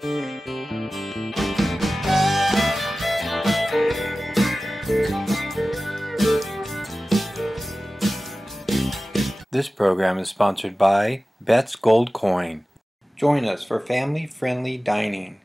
This program is sponsored by Bet's Gold Coin. Join us for family-friendly dining.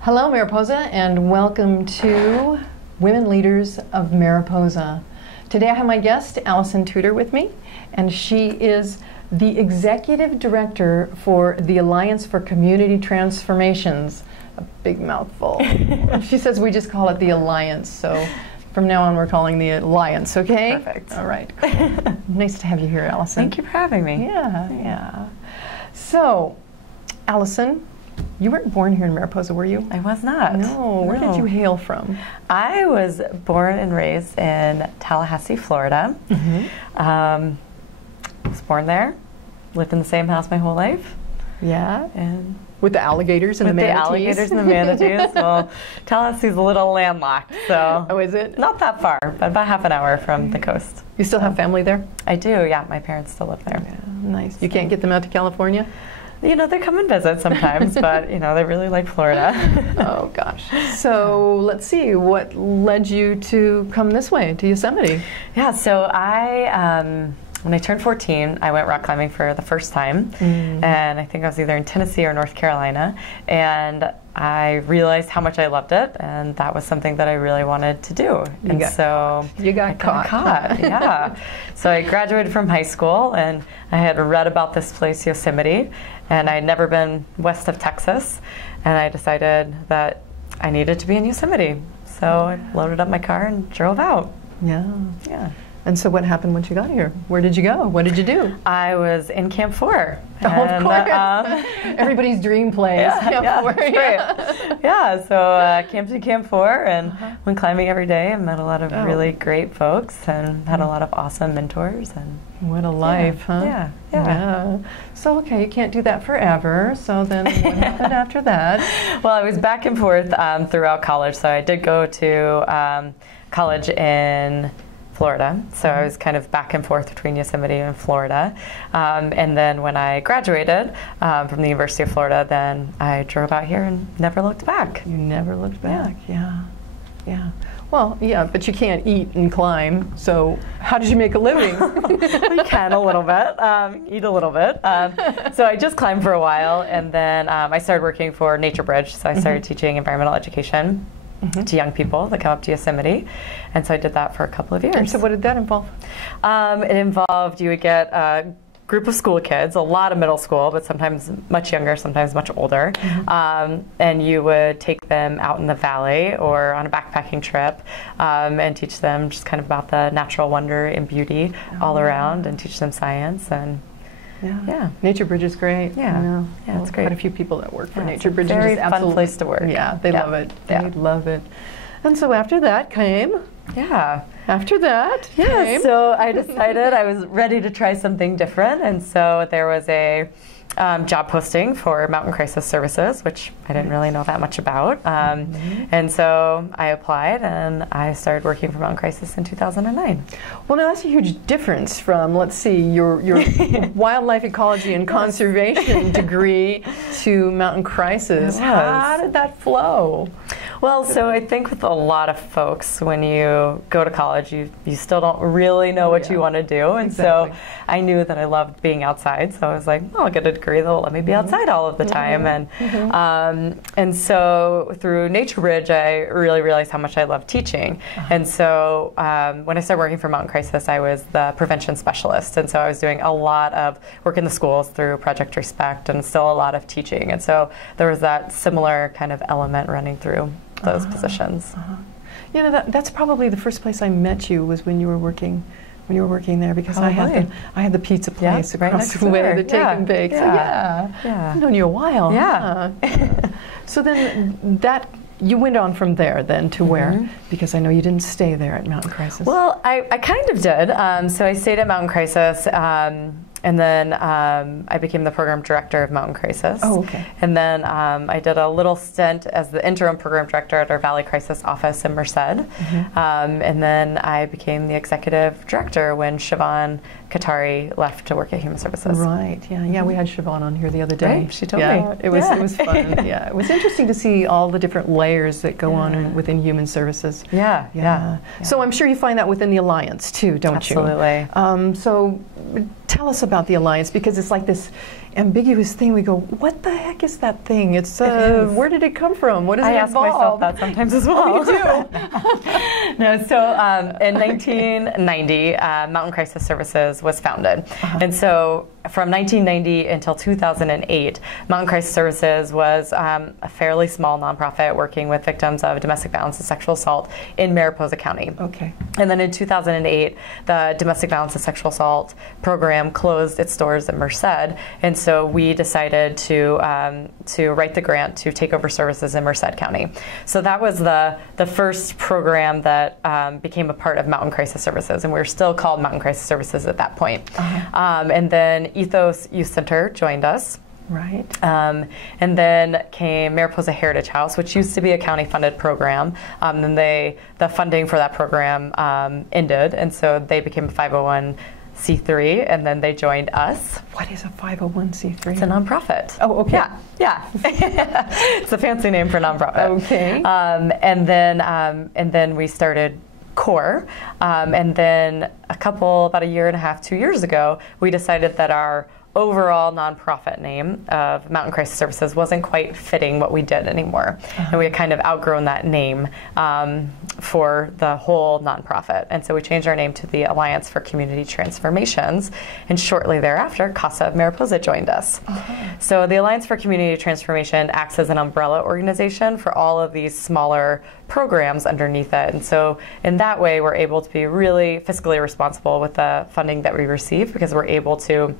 Hello, Mariposa, and welcome to Women Leaders of Mariposa. Today I have my guest, Alison Tudor, with me, and she is the Executive Director for the Alliance for Community Transformations. A big mouthful. She says we just call it the Alliance, so from now on we're calling the Alliance, okay? Perfect. All right. Cool. Nice to have you here, Alison. Thank you for having me. Yeah. So, Alison, you weren't born here in Mariposa, were you? I was not. No. Where did you hail from? I was born and raised in Tallahassee, Florida. Was born there, lived in the same house my whole life. Yeah. And with the alligators and the manatees? With the alligators and the manatees. Well, Tallahassee's a little landlocked, so. Oh, is it? Not that far, but about half an hour from the coast. You still have family there? I do, yeah. My parents still live there. Yeah, nice. You can't get them out to California? You know, they come and visit sometimes, but, you know, they really like Florida. Oh, gosh. So let's see, what led you to come this way, to Yosemite? Yeah, so when I turned 14, I went rock climbing for the first time, and I think I was either in Tennessee or North Carolina, and I realized how much I loved it, and that was something that I really wanted to do. You got caught. Yeah. So I graduated from high school, and I had read about this place, Yosemite, and I had never been west of Texas, and I decided that I needed to be in Yosemite. So I loaded up my car and drove out. Yeah. And so what happened once you got here? Where did you go? What did you do? I was in Camp 4. Oh, of course. Everybody's dream place. Camp 4. So camped in Camp 4 and went climbing every day and met a lot of really great folks and had a lot of awesome mentors. And what a life, huh? Yeah. So, okay, you can't do that forever. So then what happened after that? Well, I was back and forth throughout college. So I did go to college in Florida, so I was kind of back and forth between Yosemite and Florida. And then when I graduated from the University of Florida, then I drove out here and never looked back. You never looked back, yeah. Well, yeah, but you can't eat and climb, so how did you make a living? You can a little bit, eat a little bit. So I just climbed for a while, and then I started working for Nature Bridge, so I started teaching environmental education to young people that come up to Yosemite. And so I did that for a couple of years. And so what did that involve? It involved, you would get a group of school kids, a lot of middle school, but sometimes much younger, sometimes much older. And you would take them out in the valley or on a backpacking trip and teach them just kind of about the natural wonder and beauty all around and teach them science. And yeah. Nature Bridge is great. Yeah, it's great. Quite a few people that work for Nature it's Bridge. It's a very fun place to work. Yeah, they love it. They love it. And so after that came? After that came? So I decided I was ready to try something different, and so there was a job posting for Mountain Crisis Services, which I didn't really know that much about. And so I applied and I started working for Mountain Crisis in 2009. Well, now that's a huge difference from, let's see, your wildlife ecology and conservation degree to Mountain Crisis. How did that flow? Well, so I think with a lot of folks, when you go to college, you still don't really know what you want to do. And so I knew that I loved being outside. So I was like, well, I'll get a degree that will let me be outside all of the time. And so through Nature Bridge, I really realized how much I loved teaching. And so when I started working for Mountain Crisis, I was the prevention specialist. And so I was doing a lot of work in the schools through Project Respect and still a lot of teaching. And so there was that similar kind of element running through those positions. You know, that's probably the first place I met you was when you were working there, because I had the pizza place across the way, the Take and Bake. So I've known you a while. So then you went on from there then to where? Because I know you didn't stay there at Mountain Crisis. Well, I kind of did. So I stayed at Mountain Crisis And then I became the program director of Mountain Crisis. Oh, okay. And then I did a little stint as the interim program director at our Valley Crisis office in Merced. And then I became the executive director when Siobhan Katari left to work at Human Services. Right. Yeah. We had Siobhan on here the other day. Right, she told me. It was fun. Yeah. It was interesting to see all the different layers that go on within Human Services. Yeah. So I'm sure you find that within the Alliance too, don't you? Absolutely. So tell us about the Alliance, because it's like this ambiguous thing. We go, what the heck is that thing? It's where did it come from? What does it involve? I ask myself that sometimes as well. Oh, you do? No, so in 1990, Mountain Crisis Services was founded. And so from 1990 until 2008, Mountain Crisis Services was a fairly small nonprofit working with victims of domestic violence and sexual assault in Mariposa County. Okay. And then in 2008, the domestic violence and sexual assault program closed its doors at Merced, and so we decided to write the grant to take over services in Merced County. So that was the first program that became a part of Mountain Crisis Services, and we were still called Mountain Crisis Services at that point. And then Ethos Youth Center joined us. Right. And then came Mariposa Heritage House, which used to be a county-funded program. Then the funding for that program ended, and so they became a 501c3, and then they joined us. What is a 501c3? It's a nonprofit. Oh, okay. Yeah. It's a fancy name for nonprofit. Okay. And then we started CORE, and then about a year and a half, 2 years ago, we decided that our overall nonprofit name of Mountain Crisis Services wasn't quite fitting what we did anymore. And we had kind of outgrown that name for the whole nonprofit. And so we changed our name to the Alliance for Community Transformations. And shortly thereafter, CASA of Mariposa joined us. So the Alliance for Community Transformation acts as an umbrella organization for all of these smaller programs underneath it. And so in that way, we're able to be really fiscally responsible with the funding that we receive, because we're able to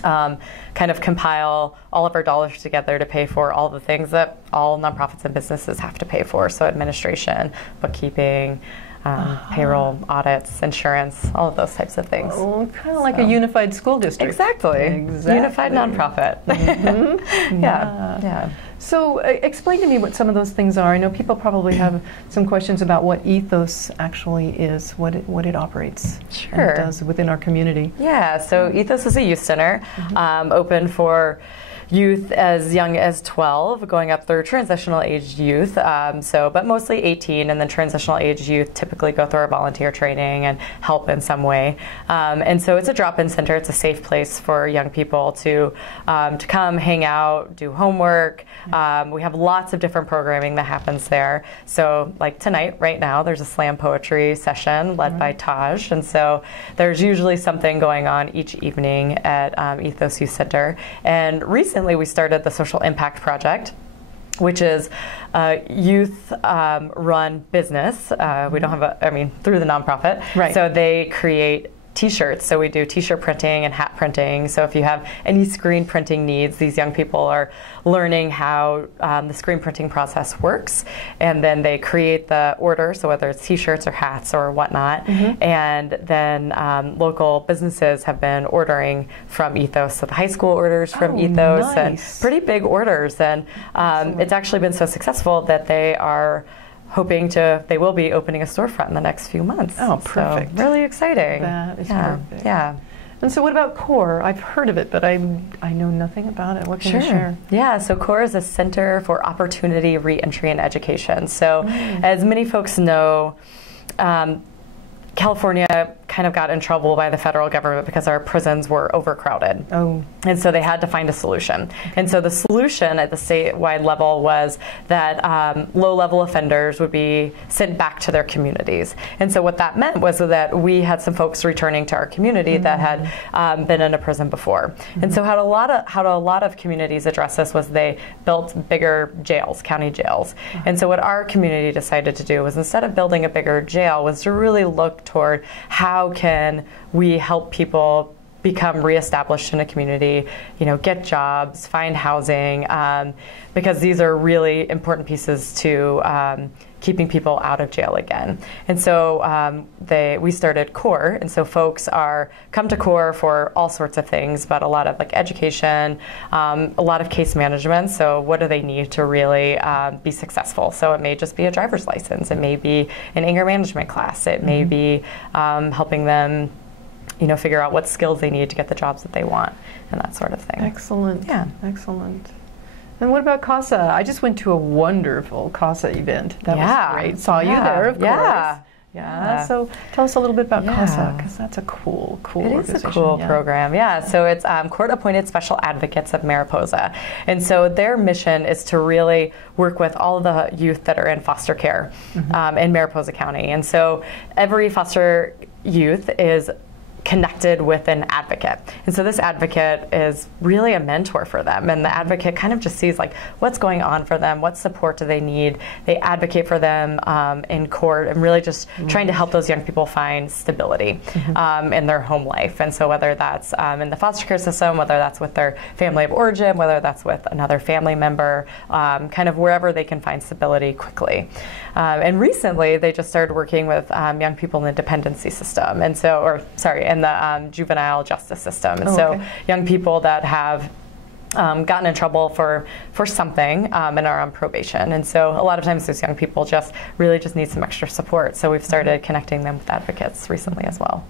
kind of compile all of our dollars together to pay for all the things that all nonprofits and businesses have to pay for. So administration, bookkeeping, payroll, audits, insurance, all of those types of things. Oh, kind of like a unified school district. Exactly. Unified nonprofit. Yeah. So explain to me what some of those things are. I know people probably have some questions about what Ethos actually is, what it operates and does within our community. Yeah, so Ethos is a youth center open for youth as young as 12, going up through transitional aged youth, but mostly 18, and then transitional aged youth typically go through our volunteer training and help in some way. And so it's a drop-in center. It's a safe place for young people to come, hang out, do homework. We have lots of different programming that happens there. So like tonight, right now, there's a slam poetry session led by Taj, and so there's usually something going on each evening at Ethos Youth Center. And recently we started the Social Impact Project, which is a youth-run business. We don't have through the nonprofit. Right. So they create T-shirts. So we do T-shirt printing and hat printing. So if you have any screen printing needs, these young people are learning how the screen printing process works, and then they create the order. So whether it's T-shirts or hats or whatnot, and then local businesses have been ordering from Ethos. So the high school orders from Ethos, and pretty big orders. And it's actually been so successful that they will be opening a storefront in the next few months. Oh, perfect. So really exciting. That is perfect. Yeah. And so what about CORE? I've heard of it, but I know nothing about it. What can you share? Yeah, so CORE is a Center for Opportunity, Reentry, and Education. So as many folks know, California kind of got in trouble by the federal government because our prisons were overcrowded. And so they had to find a solution. And so the solution at the statewide level was that low-level offenders would be sent back to their communities. And so what that meant was that we had some folks returning to our community that had been in a prison before. And so how a lot of communities address this was they built bigger jails, county jails. And so what our community decided to do was, instead of building a bigger jail, was to really look toward how can we help people become reestablished in a community, get jobs, find housing, because these are really important pieces to keeping people out of jail again. And so we started CORE, and so folks come to CORE for all sorts of things, but a lot of like education, a lot of case management. So what do they need to really be successful? So it may just be a driver's license, it may be an anger management class, it may be helping them figure out what skills they need to get the jobs that they want, and that sort of thing. Excellent. Yeah. Excellent. And what about CASA? I just went to a wonderful CASA event. That was great. Saw you there, of course. Yeah. So tell us a little bit about CASA, because that's a cool organization. It is a cool program. Yeah. So it's Court-Appointed Special Advocates of Mariposa, and so their mission is to really work with all of the youth that are in foster care in Mariposa County. And so every foster youth is connected with an advocate. And so this advocate is really a mentor for them, and the advocate kind of just sees like what's going on for them, what support do they need. They advocate for them in court, and really just trying to help those young people find stability in their home life. And so whether that's in the foster care system, whether that's with their family of origin, whether that's with another family member, kind of wherever they can find stability quickly. And recently they just started working with young people in the dependency system, and so, in the juvenile justice system. And so young people that have gotten in trouble for something and are on probation. And so a lot of times those young people just really need some extra support. So we've started connecting them with advocates recently as well.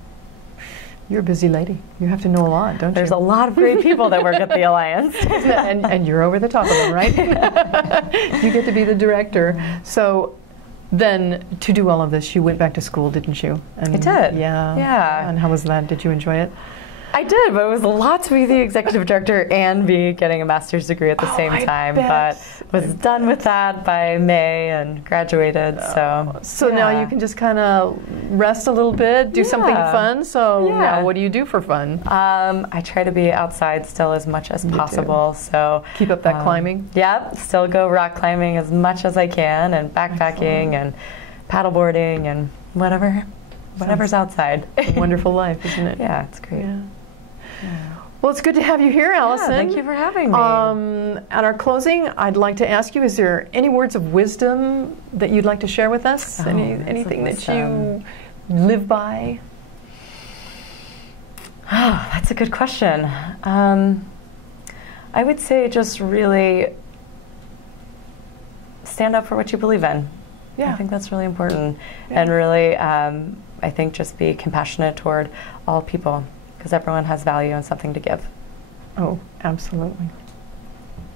You're a busy lady. You have to know a lot, don't you? There's a lot of great people that work at the Alliance. and you're over the top of them, right? You get to be the director. So then, to do all of this, you went back to school, didn't you? And I did. Yeah. And how was that? Did you enjoy it? I did, but it was a lot to be the executive director and be getting a master's degree at the same time. But was done with that by May and graduated. So now you can just kind of rest a little bit, do something fun. So now, what do you do for fun? I try to be outside still as much as possible. So keep up that climbing. Yeah, still go rock climbing as much as I can, and backpacking and paddleboarding and whatever's outside. It's a wonderful life, isn't it? Yeah, it's great. Yeah. Well, it's good to have you here, Alison. Thank you for having me. At our closing, I'd like to ask you, is there any words of wisdom that you'd like to share with us? Anything that you live by? Oh, that's a good question. I would say just really stand up for what you believe in. Yeah. I think that's really important. Yeah. And really, I think just be compassionate toward all people, because everyone has value and something to give. Oh, absolutely.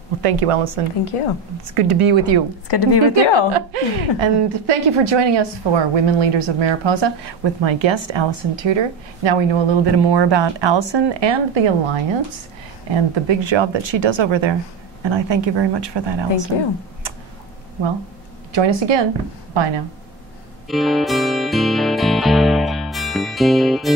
Well, thank you, Alison. Thank you. It's good to be with you. It's good to be with you. And thank you for joining us for Women Leaders of Mariposa with my guest, Alison Tudor. Now we know a little bit more about Alison and the Alliance and the big job that she does over there. And I thank you very much for that, Alison. Thank you. Well, join us again. Bye now. Thank you.